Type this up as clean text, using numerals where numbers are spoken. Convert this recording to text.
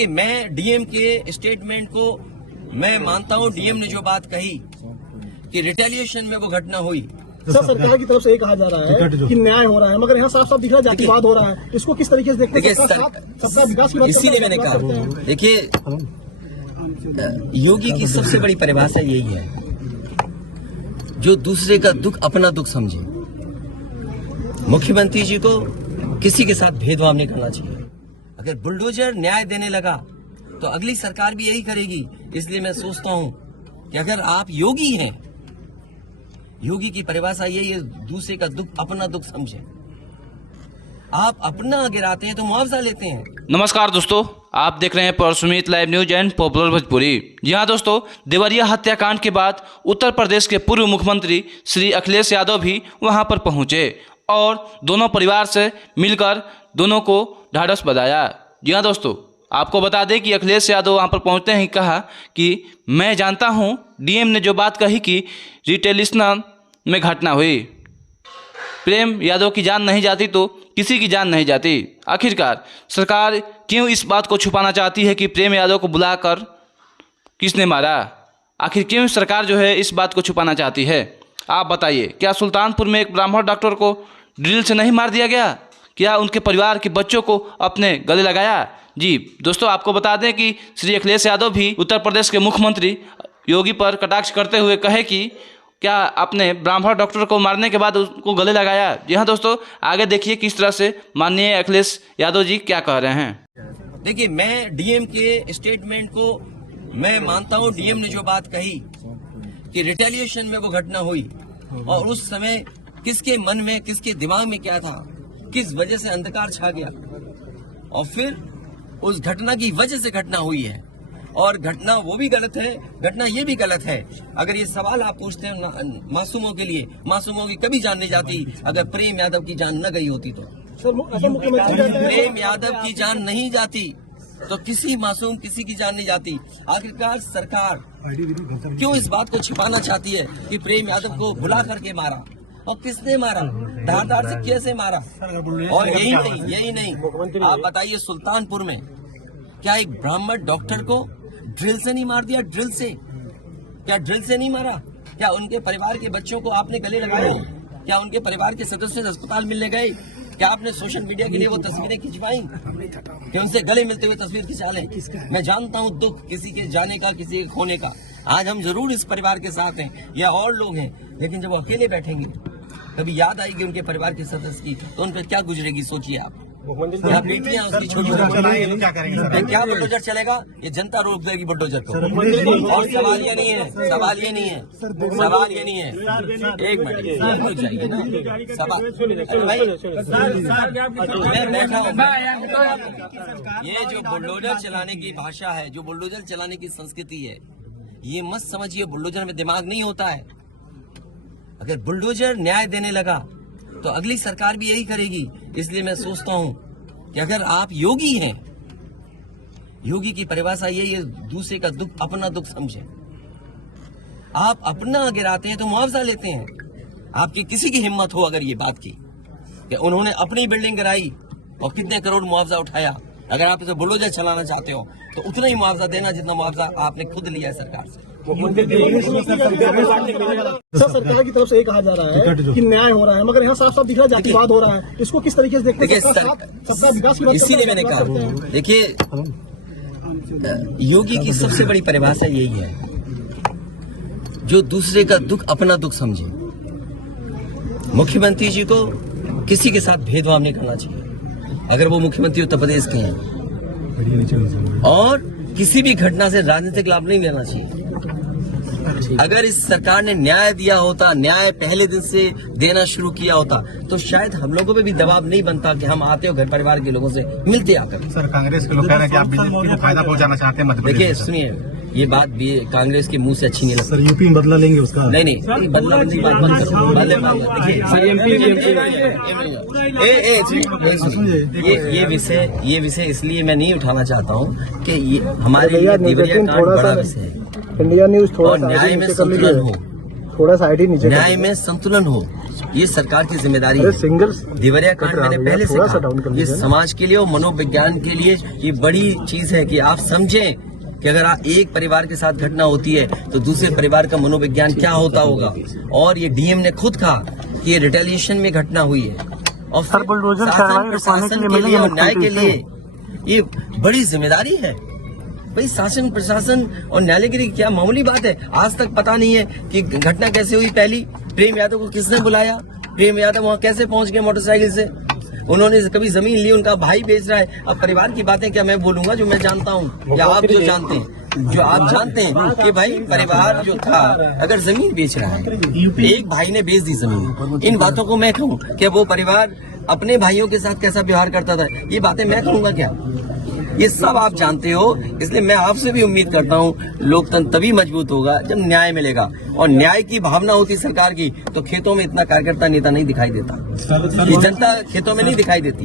देखिए, मैं डीएम के स्टेटमेंट को मैं मानता हूं। डीएम ने जो बात कही कि रिटेलिएशन में वो घटना हुई। सर, सरकार की तरफ से ये कहा जा रहा है कि न्याय हो रहा है, मगर यहाँ साफ साफ दिख रहा है जातिवाद हो रहा है। इसको किस तरीके से देखते हैं? सबका विकास की बात, इसीलिए मैंने कहा, देखिए, योगी की सबसे बड़ी परिभाषा यही है, जो दूसरे का दुख अपना दुख समझे। मुख्यमंत्री जी को किसी के साथ भेदभाव नहीं करना चाहिए। अगर बुलडोजर न्याय देने लगा तो अगली सरकार भी यही करेगी। इसलिए मैं सोचता हूं कि अगर आप योगी हैं, योगी की परिभाषा यही है, दूसरे का दुख अपना दुख समझे। आप अपना गिराते हैं तो मुआवजा लेते हैं। नमस्कार दोस्तों, आप देख रहे हैं परसुमित live news and popular Bhojpuri. जी हाँ दोस्तों, देवरिया हत्याकांड के बाद उत्तर प्रदेश के पूर्व मुख्यमंत्री श्री अखिलेश यादव भी वहां पर पहुंचे और दोनों परिवार से मिलकर दोनों को ढाढ़स बंधाया। जी हाँ दोस्तों, आपको बता दें कि अखिलेश यादव वहां पर पहुंचते ही कहा कि मैं जानता हूं, डीएम ने जो बात कही कि रिटेलिएशन में घटना हुई, प्रेम यादव की जान नहीं जाती तो किसी की जान नहीं जाती। आखिरकार सरकार क्यों इस बात को छुपाना चाहती है कि प्रेम यादव को बुलाकर किसने मारा? आखिर क्यों सरकार जो है इस बात को छुपाना चाहती है? आप बताइए, क्या सुल्तानपुर में एक ब्राह्मण डॉक्टर को ड्रिल से नहीं मार दिया गया? क्या उनके परिवार के बच्चों को अपने गले लगाया? जी दोस्तों, आपको बता दें कि श्री अखिलेश यादव भी उत्तर प्रदेश के मुख्यमंत्री योगी पर कटाक्ष करते हुए कहे कि क्या आपने ब्राह्मण डॉक्टर को मारने के बाद उसको गले लगाया? जी हाँ दोस्तों, आगे देखिए किस तरह से माननीय अखिलेश यादव जी क्या कह रहे हैं। देखिए, मैं डीएम के स्टेटमेंट को मैं मानता हूं। डीएम ने जो बात कही कि रिटेलिएशन में वो घटना हुई और उस समय किसके मन में, किसके दिमाग में क्या था, किस वजह से अंधकार छा गया और फिर उस घटना की वजह से घटना हुई है। और घटना वो भी गलत है, घटना ये भी गलत है। अगर ये सवाल आप पूछते हैं मासूमों के लिए, मासूमों की कभी जान नहीं जाती। अगर प्रेम यादव की जान न गई होती तो प्रेम यादव की जान नहीं जाती तो किसी मासूम किसी की जान नहीं जाती। आखिरकार सरकार क्यों इस बात को छिपाना चाहती है कि प्रेम यादव को बुला करके मारा और किसने मारा, धारदार से कैसे मारा? और यही नहीं, आप बताइए, सुल्तानपुर में क्या एक ब्राह्मण डॉक्टर को ड्रिल से नहीं मार दिया? ड्रिल से क्या ड्रिल से नहीं मारा? क्या उनके परिवार के बच्चों को आपने गले लगाए? क्या उनके परिवार के सदस्य अस्पताल मिलने गए? क्या आपने सोशल मीडिया के लिए वो तस्वीरें खिंचवाई कि उनसे गले मिलते हुए तस्वीर खिंचा लें? मैं जानता हूं दुख किसी के जाने का, किसी के खोने का। आज हम जरूर इस परिवार के साथ हैं या और लोग हैं, लेकिन जब वो अकेले बैठेंगे कभी याद आएगी उनके परिवार के सदस्य की तो उन पर क्या गुजरेगी, सोचिए आप। यहाँ बेटियां उसकी छोटी क्या बुलडोजर चलेगा? ये जनता रोक देगी बुलडोजर को। और सवाल ये नहीं है, सवाल ये नहीं है, सवाल ये नहीं है। एक मिनट रुक जाइए ना, सवाल भाई मैं बैठा हूँ। ये जो बुलडोजर चलाने की भाषा है, जो बुलडोजर चलाने की संस्कृति है, ये मत समझिए बुलडोजर में दिमाग नहीं होता है। अगर बुलडोजर न्याय देने लगा तो अगली सरकार भी यही करेगी। इसलिए मैं सोचता हूं कि अगर आप योगी हैं, योगी की परिभाषा यही है, दूसरे का दुख अपना दुख समझे। आप अपना गिराते हैं तो मुआवजा लेते हैं। आपकी किसी की हिम्मत हो अगर ये बात की कि उन्होंने अपनी बिल्डिंग गिराई और कितने करोड़ मुआवजा उठाया, अगर आप इसे बुलडोजर चलाना चाहते हो तो उतना ही मुआवजा देना जितना मुआवजा आपने खुद लिया है सरकार से। सर, सरकार की तरफ से ये कहा जा रहा है कि न्याय हो रहा है, मगर यहाँ साफ साफ दिख रहा है जातिवाद हो रहा है। इसको किस तरीके से देखते हैं? सबका विकास की बात, इसीलिए मैंने कहा, देखिए, योगी की सबसे बड़ी परिभाषा यही है, जो दूसरे का दुख अपना दुख समझे। मुख्यमंत्री जी को किसी के साथ भेदभाव नहीं करना चाहिए। अगर वो मुख्यमंत्री उत्तर प्रदेश के हैं, और किसी भी घटना से राजनीतिक लाभ नहीं लेना चाहिए। अगर इस सरकार ने न्याय दिया होता, न्याय पहले दिन से देना शुरू किया होता, तो शायद हम लोगों पे भी दबाव नहीं बनता कि हम आते हो घर परिवार के लोगों से मिलते आकर। सर, कांग्रेस के लोग कह रहे हैं कि आप बीजेपी को फायदा पहुंचाना चाहते हैं मध्य प्रदेश। देखिए सुनिए, ये बात भी कांग्रेस के मुंह से अच्छी नहीं लगती। सर, यूपी में बदला लेंगे उसका? नहीं, बदला की बात बंद करो। ये विषय इसलिए मैं नहीं उठाना चाहता हूँ कि ये हमारे लिए देवरिया कांड बड़ा विषय है। इंडिया न्यूज थोड़ा और न्याय में संतुलन हो। थोड़ा सा आईडी नीचे न्याय में संतुलन हो, ये सरकार की जिम्मेदारी अरे है। सिंगल देवरिया कांड मैंने पहले से थोड़ा सा डाउन कहा, कर ये लीजिए ना। समाज के लिए और मनोविज्ञान के लिए ये बड़ी चीज है कि आप समझें कि अगर एक परिवार के साथ घटना होती है तो दूसरे परिवार का मनोविज्ञान क्या होता होगा। और ये डीएम ने खुद कहा कि ये रिटेलिएशन में घटना हुई है और फिर शासन प्रशासन के लिए और न्याय के लिए ये बड़ी जिम्मेदारी है। भाई शासन प्रशासन और न्यायालय के लिए क्या मामूली बात है। आज तक पता नहीं है कि घटना कैसे हुई। पहली, प्रेम यादव को किसने बुलाया, प्रेम यादव वहां कैसे पहुंच गए मोटरसाइकिल से, उन्होंने कभी जमीन ली, उनका भाई बेच रहा है। अब परिवार की बातें क्या मैं बोलूंगा जो मैं जानता हूँ या आप जो जानते हैं, जो आप जानते हैं कि भाई परिवार जो था अगर जमीन बेच रहा है, एक भाई ने बेच दी जमीन, इन बातों को मैं कहूँ कि वो परिवार अपने भाइयों के साथ कैसा व्यवहार करता था, ये बातें मैं कहूँगा क्या? ये सब आप जानते हो। इसलिए मैं आपसे भी उम्मीद करता हूँ लोकतंत्र तभी मजबूत होगा जब न्याय मिलेगा। और न्याय की भावना होती सरकार की तो खेतों में इतना कार्यकर्ता नेता नहीं दिखाई देता, ये जनता खेतों में नहीं दिखाई देती।